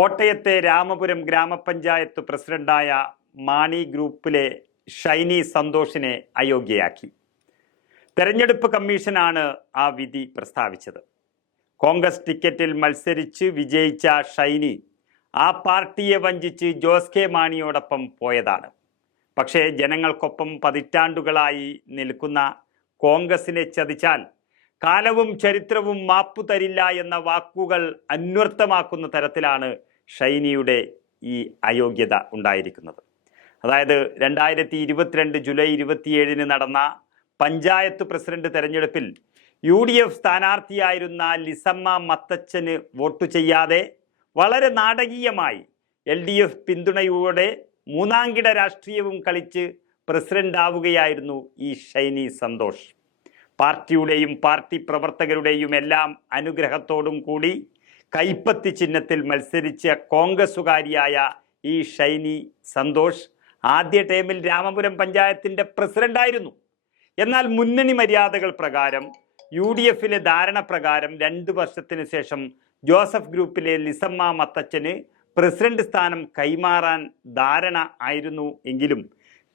കോട്ടയത്തെ രാമപുരം ഗ്രാമപഞ്ചായത്ത് പ്രസിഡന്റായ മാണി ഗ്രൂപ്പിലെ ഷൈനി സന്തോഷിനെ അയോഗ്യയാക്കി. തെരഞ്ഞെടുപ്പ് കമ്മീഷനാണ് ആ വിധി പ്രസ്താവിച്ചത്. കോൺഗ്രസ് ടിക്കറ്റിൽ മത്സരിച്ച് വിജയിച്ച ഷൈനി ആ പാർട്ടിയെ വഞ്ചിച്ച് ജോസ് കെ മാണിയോടൊപ്പം പോയതാണ്. പക്ഷേ ജനങ്ങൾക്കൊപ്പം പതിറ്റാണ്ടുകളായി നിൽക്കുന്ന കോൺഗ്രസിനെ ചതിച്ചാൽ കാലവും ചരിത്രവും മാപ്പു തരില്ല എന്ന വാക്കുകൾ അന്വർത്ഥമാക്കുന്ന തരത്തിലാണ് ഷൈനിയുടെ ഈ അയോഗ്യത ഉണ്ടായിരിക്കുന്നത്. അതായത് 2022 ജൂലൈ 27 നടന്ന പഞ്ചായത്ത് പ്രസിഡന്റ് തെരഞ്ഞെടുപ്പിൽ UDF സ്ഥാനാർത്ഥിയായിരുന്ന ലിസമ്മ മത്തച്ചന് വോട്ട് ചെയ്യാതെ വളരെ നാടകീയമായി LDF പിന്തുണയോടെ മൂന്നാംകിട രാഷ്ട്രീയവും കളിച്ച് പ്രസിഡന്റാവുകയായിരുന്നു ഈ ഷൈനി സന്തോഷ്. പാർട്ടിയുടെയും പാർട്ടി പ്രവർത്തകരുടെയും എല്ലാം അനുഗ്രഹത്തോടും കൂടി കൈപ്പത്തി ചിഹ്നത്തിൽ മത്സരിച്ച കോൺഗ്രസുകാരിയായ ഈ ഷൈനി സന്തോഷ് ആദ്യ ടൈമിൽ രാമപുരം പഞ്ചായത്തിൻ്റെ പ്രസിഡന്റായിരുന്നു. എന്നാൽ മുന്നണി മര്യാദകൾ പ്രകാരം UDFിലെ ധാരണ പ്രകാരം 2 വർഷത്തിന് ശേഷം ജോസഫ് ഗ്രൂപ്പിലെ ലിസമ്മ മത്തച്ചന് പ്രസിഡന്റ് സ്ഥാനം കൈമാറാൻ ധാരണ ആയിരുന്നു. എങ്കിലും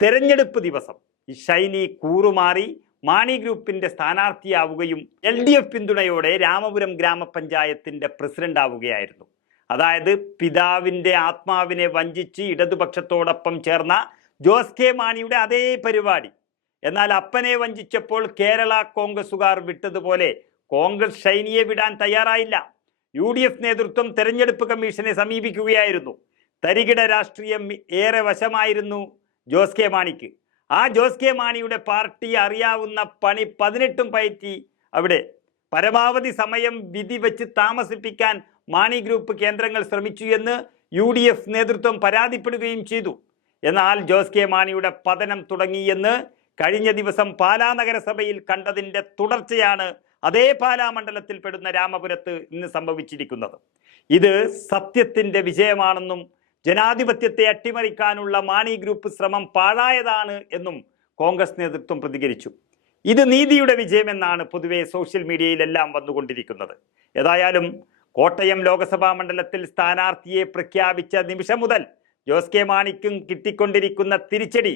തെരഞ്ഞെടുപ്പ് ദിവസം ഷൈനി കൂറുമാറി മാണി ഗ്രൂപ്പിന്റെ സ്ഥാനാർത്ഥിയാവുകയും LDF പിന്തുണയോടെ രാമപുരം ഗ്രാമപഞ്ചായത്തിന്റെ പ്രസിഡന്റ് ആവുകയായിരുന്നു. അതായത് പിതാവിൻ്റെ ആത്മാവിനെ വഞ്ചിച്ച് ഇടതുപക്ഷത്തോടൊപ്പം ചേർന്ന ജോസ് കെ മാണിയുടെ അതേ പരിപാടി. എന്നാൽ അപ്പനെ വഞ്ചിച്ചപ്പോൾ കേരള കോൺഗ്രസുകാർ വിട്ടതുപോലെ കോൺഗ്രസ് ഷൈനിയെ വിടാൻ തയ്യാറായില്ല. UDF നേതൃത്വം തെരഞ്ഞെടുപ്പ് കമ്മീഷനെ സമീപിക്കുകയായിരുന്നു. തരികിട രാഷ്ട്രീയം ഏറെ വശമായിരുന്നു ജോസ് കെ മാണിക്ക്. ആ ജോസ് കെ മാണിയുടെ പാർട്ടി അറിയാവുന്ന പണി 18 പയറ്റി അവിടെ പരമാവധി സമയം വിധി വെച്ച് താമസിപ്പിക്കാൻ മാണി ഗ്രൂപ്പ് കേന്ദ്രങ്ങൾ ശ്രമിച്ചു എന്ന് UDF നേതൃത്വം പരാതിപ്പെടുകയും ചെയ്തു. എന്നാൽ ജോസ് കെ മാണിയുടെ പതനം തുടങ്ങിയെന്ന് കഴിഞ്ഞ ദിവസം പാലാ നഗരസഭയിൽ കണ്ടതിൻ്റെ തുടർച്ചയാണ് അതേ പാലാ മണ്ഡലത്തിൽ പെടുന്ന രാമപുരത്ത് ഇന്ന് സംഭവിച്ചിരിക്കുന്നത്. ഇത് സത്യത്തിൻ്റെ വിജയമാണെന്നും ജനാധിപത്യത്തെ അട്ടിമറിക്കാനുള്ള മാണി ഗ്രൂപ്പ് ശ്രമം പാഴായതാണ് എന്നും കോൺഗ്രസ് നേതൃത്വം പ്രതികരിച്ചു. ഇത് നീതിയുടെ വിജയമെന്നാണ് പൊതുവെ സോഷ്യൽ മീഡിയയിലെല്ലാം വന്നുകൊണ്ടിരിക്കുന്നത്. ഏതായാലും കോട്ടയം ലോക്സഭാ മണ്ഡലത്തിൽ സ്ഥാനാർത്ഥിയെ പ്രഖ്യാപിച്ച നിമിഷം മുതൽ ജോസ് കെ മാണിക്കും കിട്ടിക്കൊണ്ടിരിക്കുന്ന തിരിച്ചടി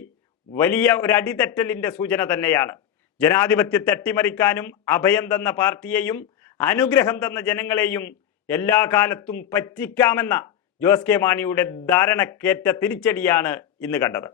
വലിയ ഒരു അടിതെറ്റലിൻ്റെ സൂചന തന്നെയാണ്. ജനാധിപത്യത്തെ അട്ടിമറിക്കാനും അഭയം തന്ന പാർട്ടിയെയും അനുഗ്രഹം തന്ന ജനങ്ങളെയും എല്ലാ കാലത്തും പറ്റിക്കാമെന്ന ജോസ് കെ മാണിയുടെ ധാരണക്കേറ്റ തിരിച്ചടിയാണ് ഇന്ന് കണ്ടത്.